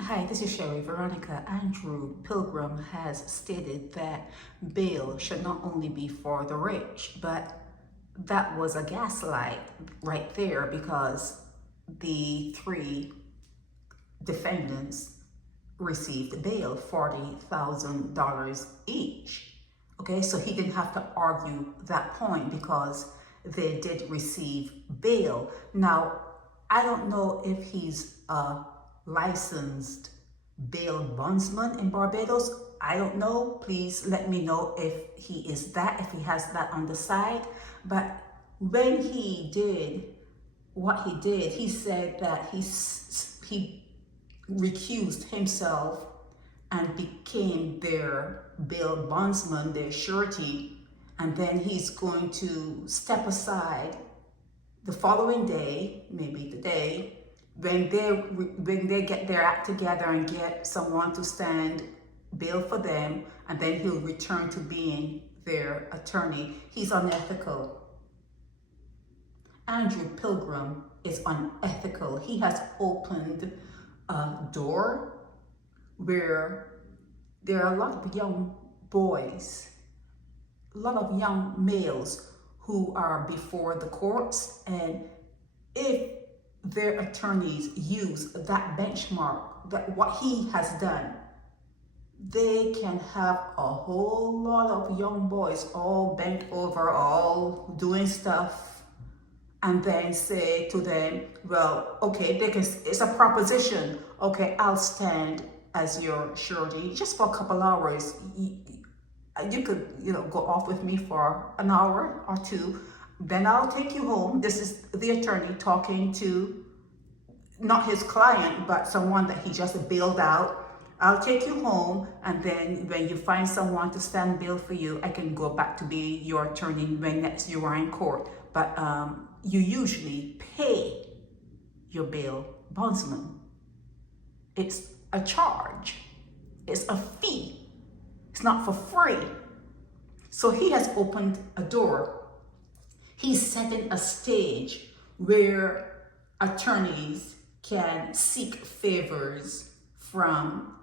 Hi, this is Sherry Veronica. Andrew Pilgrim has stated that bail should not only be for the rich, but that was a gaslight right there because the three defendants received bail, $40,000 each. Okay, so he didn't have to argue that point because they did receive bail. Now, I don't know if he's a licensed bail bondsman in Barbados. I don't know. Please let me know if he is that, if he has that on the side. But when he did what he did, he said that he recused himself and became their bail bondsman, their surety, and then he's going to step aside the following day, maybe the day, when they get their act together and get someone to stand bail for them, and then he'll return to being their attorney. He's unethical. Andrew Pilgrim is unethical. He has opened a door where there are a lot of young boys, a lot of young males who are before the courts, and if their attorneys use that benchmark, that what he has done, they can have a whole lot of young boys all bent over, all doing stuff, and then say to them, well, okay, it's a proposition. Okay, I'll stand as your surety just for a couple hours. You could, go off with me for an hour or two. Then I'll take you home. This is the attorney talking to not his client, but someone that he just bailed out. I'll take you home, and then when you find someone to stand bail for you, I can go back to be your attorney when next you are in court. But you usually pay your bail bondsman. It's a charge. It's a fee. It's not for free. So he has opened a door. He's setting a stage where attorneys can seek favors from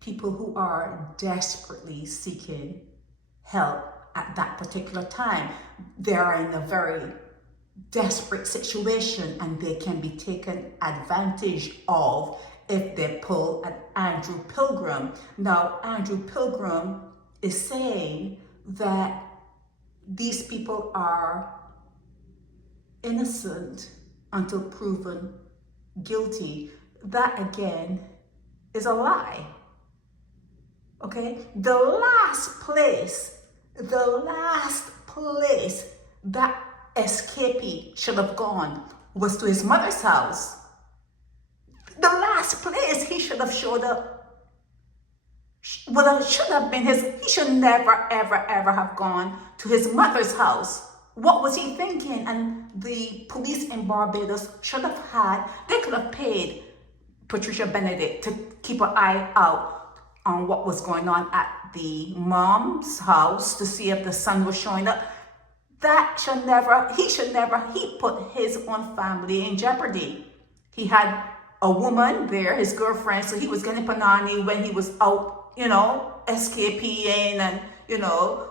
people who are desperately seeking help at that particular time. They are in a very desperate situation and they can be taken advantage of if they pull an Andrew Pilgrim. Now, Andrew Pilgrim is saying that these people are innocent until proven guilty. That again is a lie. Okay? The last place that escapee should have gone was to his mother's house. The last place he should have showed up should have been he should never, ever, ever have gone to his mother's house. What was he thinking? And the police in Barbados should have they could have paid Patricia Benedict to keep an eye out on what was going on at the mom's house to see if the son was showing up. He put his own family in jeopardy. He had a woman there, his girlfriend, so he was getting panani when he was out, escaping and,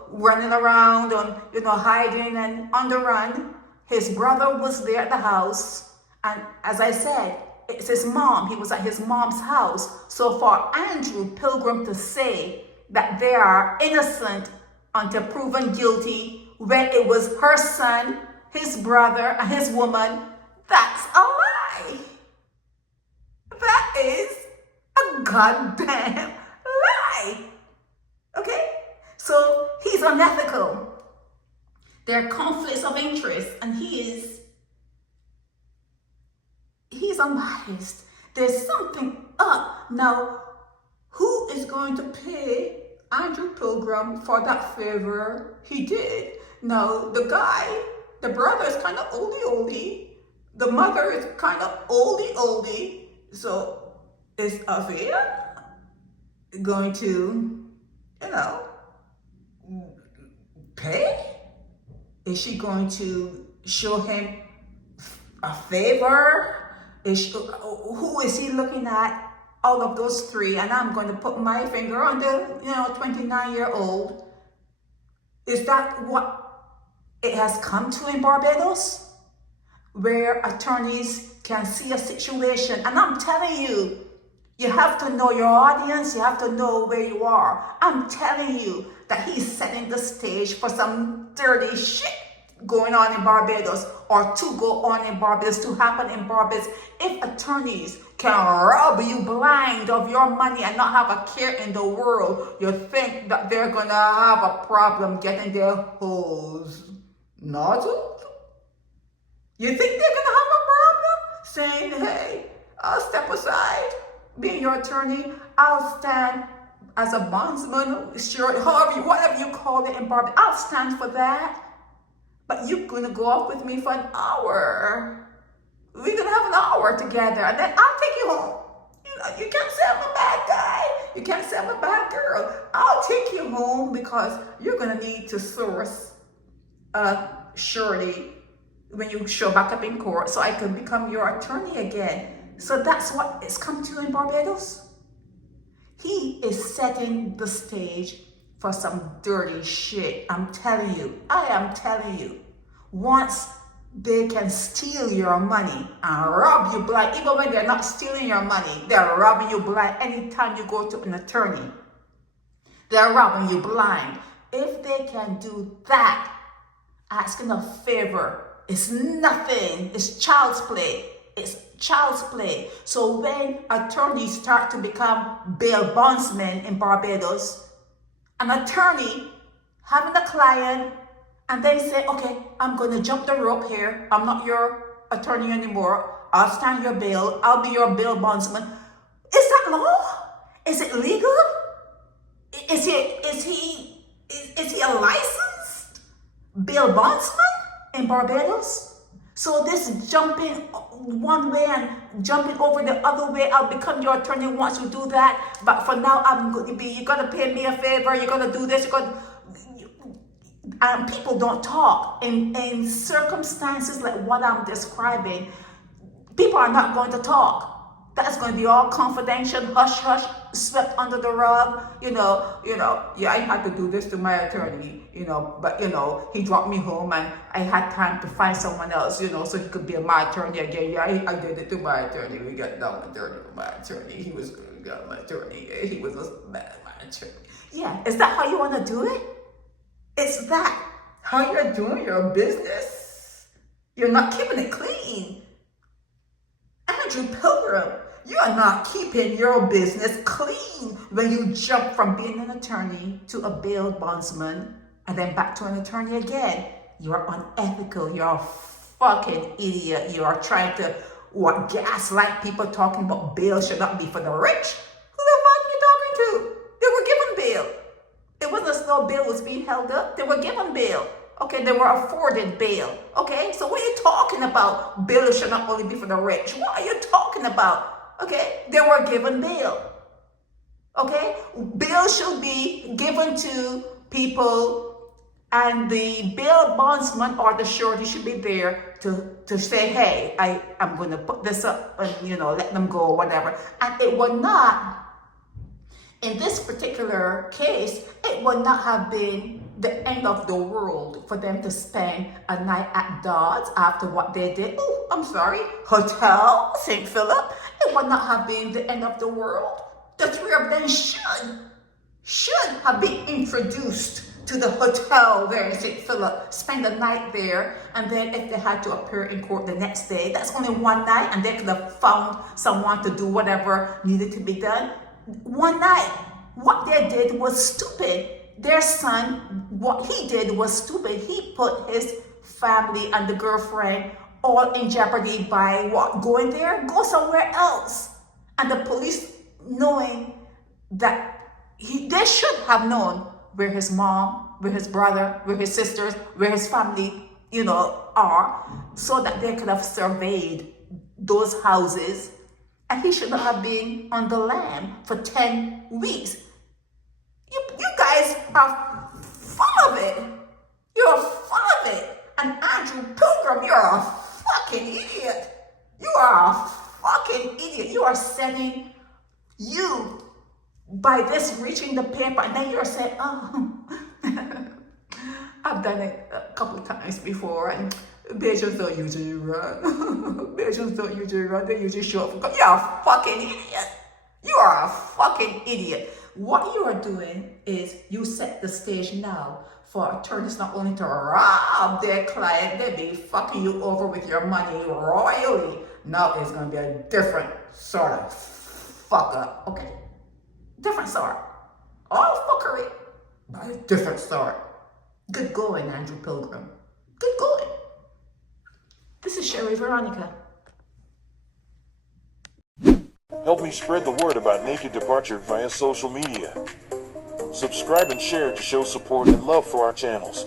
running around and, hiding and on the run. His brother was there at the house. And as I said, it's his mom. He was at his mom's house. So for Andrew Pilgrim to say that they are innocent until proven guilty when it was her son, his brother, and his woman, that's a lie. That is a goddamn lie. Okay? So he's unethical. There are conflicts of interest, and he's unbiased. There's something up. Now, who is going to pay Andrew Pilgrim for that favor he did? Now, the brother is kind of oldie. The mother is kind of oldie. So, is Avia going to, pay? Is she going to show him a favor? Who is he looking at out of those three, and I'm going to put my finger on the 29-year-old. Is that what it has come to in Barbados? Where attorneys can see a situation, and I'm telling you, you have to know your audience, you have to know where you are. I'm telling you that he's setting the stage for some dirty shit going on in Barbados, or to go on in Barbados, to happen in Barbados. If attorneys can rob you blind of your money and not have a care in the world, you think that they're gonna have a problem getting their hoes nozzled? You think they're gonna have a problem saying, hey, I'll step aside, being your attorney, I'll stand as a bondsman, sure, whatever you call it in Barbados, I'll stand for that. But you're gonna go off with me for an hour. We're gonna have an hour together, and then I'll take you home. You can't say I'm a bad guy. You can't say I'm a bad girl. I'll take you home because you're gonna need to source a surety when you show back up in court, so I can become your attorney again. So that's what it's come to in Barbados. He is setting the stage for some dirty shit. I'm telling you, I am telling you. Once they can steal your money and rob you blind, even when they're not stealing your money, they're robbing you blind anytime you go to an attorney. They're robbing you blind. If they can do that, asking a favor is nothing. It's child's play. It's child's play. So when attorneys start to become bail bondsmen in Barbados, an attorney having a client, and they say, okay, I'm going to jump the rope here. I'm not your attorney anymore. I'll stand your bail. I'll be your bail bondsman. Is that law? Is it legal? Is he a licensed bail bondsman in Barbados? So this jumping one way and jumping over the other way, I'll become your attorney once you do that. But for now, I'm going to be, you're going to pay me a favor, you're going to do this, people don't talk. In circumstances like what I'm describing, people are not going to talk. That's going to be all confidential, hush, hush, swept under the rug. Yeah, I had to do this to my attorney, but he dropped me home and I had time to find someone else, so he could be my attorney again. Yeah, I did it to my attorney. We got down my attorney with my attorney. He was my attorney. He was my attorney. Yeah, is that how you want to do it? Is that how you're doing your business? You're not keeping it clean. Andrew Pilgrim, you are not keeping your business clean when you jump from being an attorney to a bail bondsman and then back to an attorney again. You are unethical. You're a fucking idiot. You are trying to gaslight people talking about bail should not be for the rich. Who the fuck are you talking to? They were given bail. It wasn't as though bail was being held up. They were given bail. Okay, they were afforded bail. Okay, so what are you talking about? Bail should not only be for the rich. What are you talking about? Okay, they were given bail. Okay, bail should be given to people, and the bail bondsman or the surety should be there to say, hey, I'm going to put this up and, let them go or whatever. And it would not, in this particular case, it would not have been the end of the world for them to spend a night at Dodds after what they did. Oh, I'm sorry, Hotel St. Philip. It would not have been the end of the world. The three of them should have been introduced to the hotel there in St. Philip, spend the night there, and then if they had to appear in court the next day, that's only one night, and they could have found someone to do whatever needed to be done. One night. What they did was stupid. Their son, what he did was stupid. He put his family and the girlfriend all in jeopardy by what? Going there? Go somewhere else. And the police, knowing that they should have known where his mom, where his brother, where his sisters, where his family, are, so that they could have surveyed those houses. And he should not have been on the land for 10 weeks. You guys are full of it. You're full of it. And Andrew Pilgrim, you're a fucking idiot. You are a fucking idiot. You are setting You, by this reaching the paper, and then you're saying, oh, I've done it a couple of times before, and Bajans don't usually run. Bajans don't usually run, they usually show up. You're a fucking idiot. You are a fucking idiot. What you are doing is you set the stage now for attorneys not only to rob their client, they be fucking you over with your money royally. Now it's going to be a different sort of fuck up, okay? Different sort. All fuckery, but a different sort. Good going, Andrew Pilgrim. Good going. This is Sherry Veronica. Help me spread the word about Naked Departure via social media. Subscribe and share to show support and love for our channels.